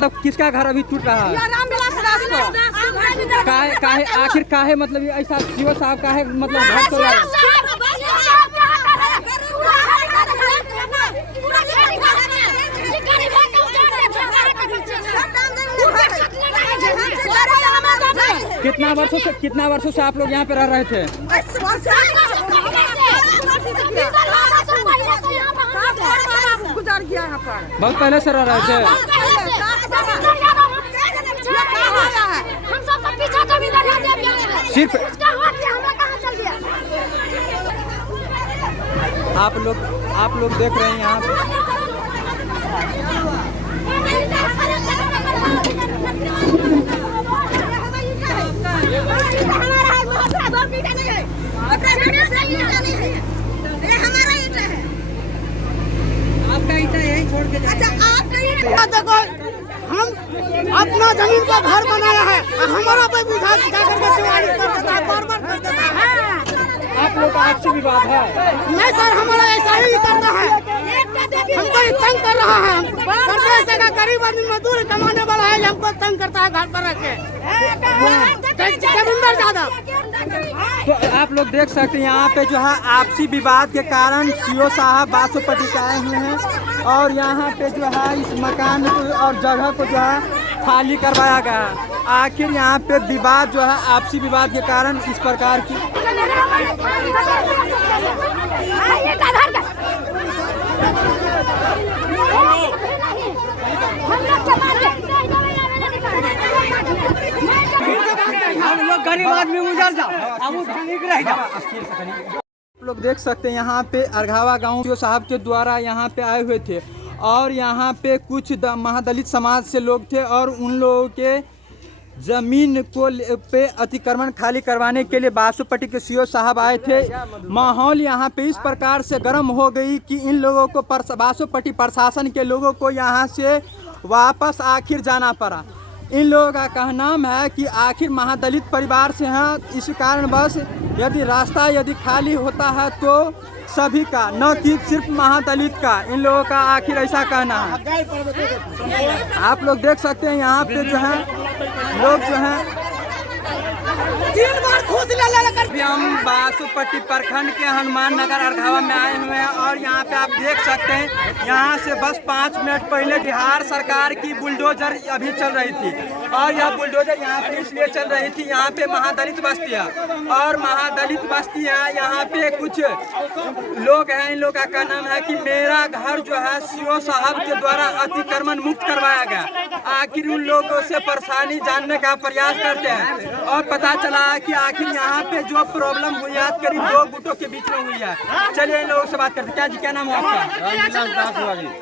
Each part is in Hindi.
मतलब किसका घर अभी टूट रहा है? काहे आखिर काहे मतलब ऐसा सीओ साहब काहे मतलब घर तो कितना वर्षों से आप लोग यहाँ पे रह रहे थे? गुजार गया यहाँ पर बहुत पहले से रह रहे थे। सिर्फ आप लोग देख रहे हैं यहाँ पे आपका ईटा यही छोड़ के देखो हम अपना जमीन का घर बनाया है, हमारा पे बुझा क्या करके 44 कर देता है, बार-बार कर देता है। आप लोग का आपसी विवाद है? नहीं सर, हमारा ऐसा ही करता है, हमको तंग कर रहा है। प्रदेश का गरीब आदमी मजदूर कमाने वाला है, हमको तंग करता है घर पर रख के। जमींदार ज्यादा तो आप लोग देख सकते हैं यहाँ पे जो है आपसी विवाद के कारण सीओ साहब बासोपट्टी से आए हुए हैं और यहाँ पे जो है इस मकान और जगह को जो है खाली करवाया गया है। आखिर यहाँ पे विवाद जो है आपसी विवाद के कारण इस प्रकार की गरीब आदमी गुजर जाओ। आप लोग देख सकते हैं यहाँ पे अरघावा गांव सीओ साहब के द्वारा यहाँ पे आए हुए थे और यहाँ पे कुछ महादलित समाज से लोग थे और उन लोगों के जमीन को पे अतिक्रमण खाली करवाने के लिए बासोपट्टी के सीओ साहब आए थे। माहौल यहाँ पे इस प्रकार से गर्म हो गई कि इन लोगों को बासोपट्टी प्रशासन के लोगों को यहाँ से वापस आखिर जाना पड़ा। इन लोगों का कहना है कि आखिर महादलित परिवार से हैं, इस कारण बस यदि रास्ता यदि खाली होता है तो सभी का, न कि सिर्फ महादलित का, इन लोगों का आखिर ऐसा कहना है। आप लोग देख सकते हैं यहाँ पे जो है लोग जो है 3 बार घूस ले हम बासोपट्टी प्रखंड के हनुमान नगर अरघावा में आए हुए हैं और यहाँ पे आप देख सकते हैं यहाँ से बस 5 मिनट पहले बिहार सरकार की बुलडोजर अभी चल रही थी और यह बुलडोजर यहाँ पे इसलिए चल रही थी, यहाँ पे महादलित बस्ती है और महादलित बस्ती है। यहाँ पे कुछ लोग हैं, इन लोग का कहना है कि मेरा घर जो है सीओ साहब के द्वारा अतिक्रमण मुक्त करवाया गया। आखिर उन लोगों से परेशानी जानने का प्रयास करते हैं और पता चला कि आखिर यहाँ पे जो प्रॉब्लम हुई है करीब 2 गुटों के बीच में हुई है। चलिए इन लोगों से बात करते हैं। क्या जी, क्या नाम है आपका?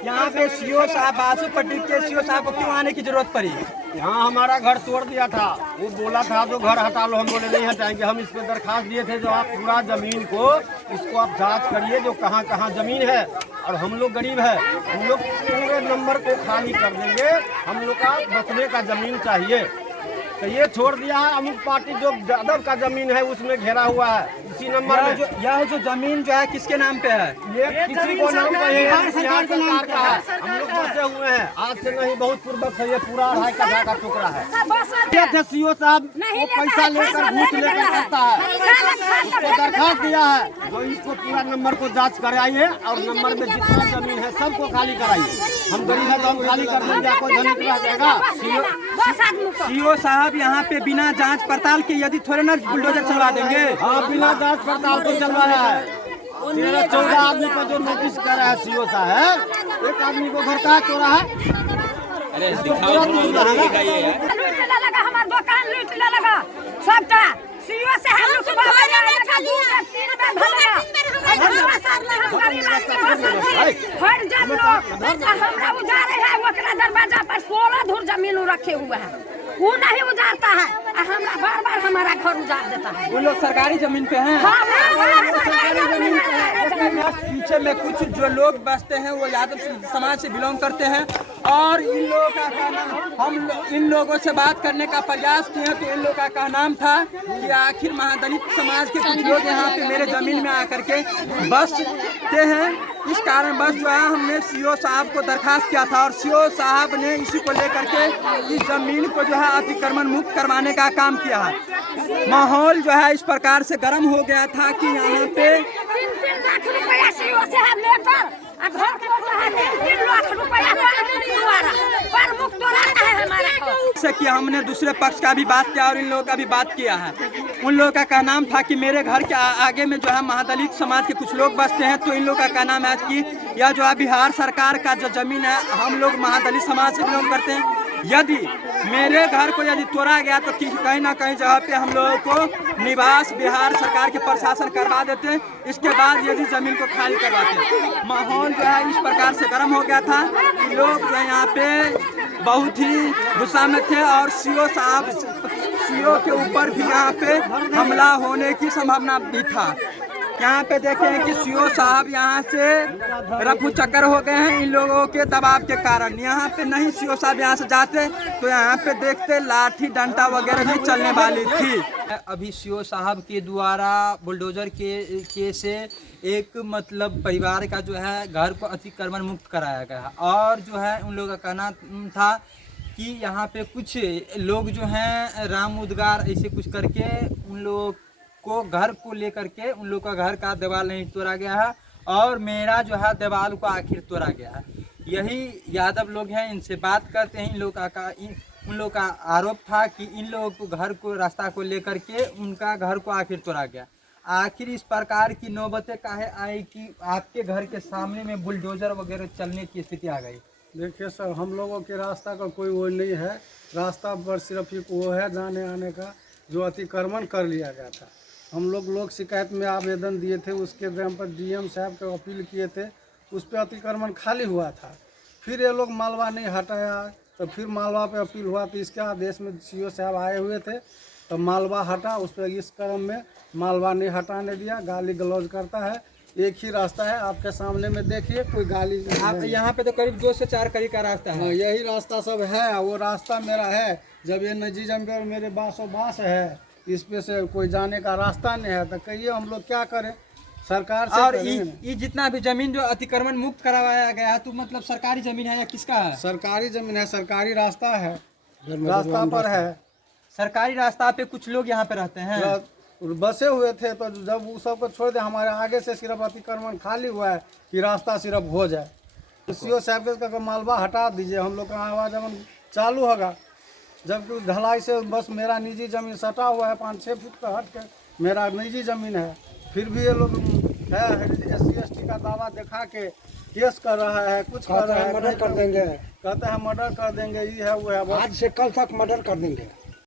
यहाँ पे सीओ साहब बासोपट्टी के सीओ साहब को क्यों आने की जरूरत पड़ी? यहाँ हमारा घर तोड़ दिया था, वो बोला था जो घर हटा लो, हम बोले नहीं हटाएंगे। हम इस पे दरखास्त दिए थे जो आप पूरा जमीन को इसको आप जांच करिए जो कहाँ कहाँ जमीन है और हम लोग गरीब है, हम लोग पूरे नंबर को खाली कर देंगे, हम लोग का बचने का जमीन चाहिए। तो ये छोड़ दिया है अमुक पार्टी जो यादव का जमीन है उसमें घेरा हुआ है इसी नंबर में। यह जो जमीन जो है किसके नाम पे है? ये किसी को नाम पे है, बिहार सरकार का है। हम लोग फंसे हुए हैं, आज से नहीं बहुत पूर्वक से ये पूरा 2.5 कट्ठा का टुकड़ा है। सीओ साहब वो पैसा लेकर घूस लेकर करता है, उसको दरखास्त दिया है जो इसको पूरा नंबर को जांच कराइए और नंबर में जितना जमीन है सबको खाली कराइए। हम गरीब है तो हम खाली कर देंगे, कोई धनिक रह जाएगा। सीओ साहब यहाँ पे बिना जांच पड़ताल के यदि थोड़े ना बुलडोजर चलवा देंगे? हाँ, बिना जांच पड़ताल को चलवाया है। 13-14 आदमी को जो नोटिस कर रहा है सीओ साहब, एक आदमी को घर का तोड़ा है। अरे दिखाओ लगा हमारा दुकान लूटने लगा सबका सीओ से हम लोग सुबह दरवाजा पर 16 धुर जमीन रखे हुए हैं, वो नहीं उजारता है। हमरा बार बार हमारा घर उजाड़ देता है। वो लोग सरकारी जमीन पे हैं। हाँ, सरकारी जमीन पे है। पीछे में कुछ जो लोग बसते हैं वो यादव समाज से बिलोंग करते हैं और इन लोगों का कहना, इन लोगों से बात करने का प्रयास किए तो इन लोगों का कहना था कि आखिर महादलित समाज के कुछ लोग यहाँ पे मेरे जमीन में आकर के बसते हैं। इस कारण बस जो है हमने सीओ साहब को दरखास्त किया था और सीओ साहब ने इसी को लेकर के इस जमीन को जो है अतिक्रमण मुक्त करवाने का काम किया है। माहौल जो है इस प्रकार से गर्म हो गया था कि यहाँ पे 3 लाख रुपया सीओ साहब लेकर घर को 3 लाख रुपया द्वारा पर मुक्त हो रहा है हमारा घर। जैसे कि हमने दूसरे पक्ष का भी बात किया और इन लोगों का भी बात किया है। उन लोगों का कहना था कि मेरे घर के आगे में जो है महादलित समाज के कुछ लोग बसते हैं तो इन लोगों का कहना है कि यह जो है बिहार सरकार का जो जमीन है हम लोग महादलित समाज से बिलोंग करते हैं। यदि मेरे घर को यदि तोड़ा गया तो कहीं ना कहीं जगह पे हम लोगों को निवास बिहार सरकार के प्रशासन करवा देते हैं। इसके बाद यदि जमीन को खाली करवाते। माहौल जो है इस प्रकार से गर्म हो गया था कि लोग जो यहाँ पे बहुत ही गुस्सा में थे और सीओ के ऊपर भी यहाँ पे हमला होने की संभावना भी था। यहाँ पे देखें कि सीओ साहब यहाँ से रफू चक्कर हो गए हैं इन लोगों के दबाव के कारण। यहाँ पे नहीं सीओ साहब यहाँ से जाते तो यहाँ पे देखते लाठी डंडा वगैरह भी चलने वाली थी। अभी सीओ साहब के द्वारा बुलडोजर के से एक मतलब परिवार का जो है घर को अतिक्रमण मुक्त कराया गया और जो है उन लोगों का कहना था कि यहाँ पे कुछ लोग जो हैं राम उद्गार ऐसे कुछ करके उन लोग को घर को लेकर के उन लोग का घर का दीवार नहीं तोड़ा गया है और मेरा जो है दीवार को आखिर तोड़ा गया है। यही यादव लोग हैं, इनसे बात करते हैं। उन लोग का आरोप था कि इन लोगों को घर को रास्ता को लेकर के उनका घर को आखिर तोड़ा गया। आखिर इस प्रकार की नौबतें काहे आई कि आपके घर के सामने में बुलडोजर वगैरह चलने की स्थिति आ गई? देखिए सर, हम लोगों के रास्ता का कोई वो नहीं है। रास्ता पर सिर्फ एक वो है जाने आने का जो अतिक्रमण कर लिया गया था। हम लोग शिकायत में आवेदन दिए थे, उसके दाम पर डीएम साहब को अपील किए थे, उस पर अतिक्रमण खाली हुआ था। फिर ये लोग मालवा नहीं हटाया तो फिर मालवा पे अपील हुआ तो इसके आदेश में सीओ साहब आए हुए थे तो मालवा हटा। उस पर इस क्रम में मालवा नहीं हटाने दिया, गाली गलौज करता है। एक ही रास्ता है आपके सामने में, देखिए कोई गाली आप यहाँ पे तो करीब 2 से 4 कड़ी का रास्ता है। यही रास्ता सब है, वो रास्ता मेरा है। जब ये निजी जमीन मेरे बास है, इस पे से कोई जाने का रास्ता नहीं है तो कहिए हम लोग क्या करें सरकार से। और ये जितना भी जमीन जो अतिक्रमण मुक्त करवाया गया है तो मतलब सरकारी जमीन है या किसका है? सरकारी जमीन है, सरकारी रास्ता है, रास्ता पर है। सरकारी रास्ता पे कुछ लोग यहाँ पे रहते हैं, बसे हुए थे तो जब वो सब को छोड़ दे हमारे आगे से सिर्फ अतिक्रमण खाली हुआ है कि रास्ता सिर्फ हो जाए। सीओ साहब का मालवा हटा दीजिए, हम लोग का आवागमन चालू होगा। जबकि ढलाई से बस मेरा निजी ज़मीन सटा हुआ है 5-6 फुट का हट के मेरा निजी ज़मीन है। फिर भी ये लोग SC/ST का दावा दिखा के केस कर रहा है, कुछ कर रहा है, मर्डर कर देंगे, कहते हैं मर्डर कर देंगे, ये है वो है। आज से कल तक मर्डर कर देंगे।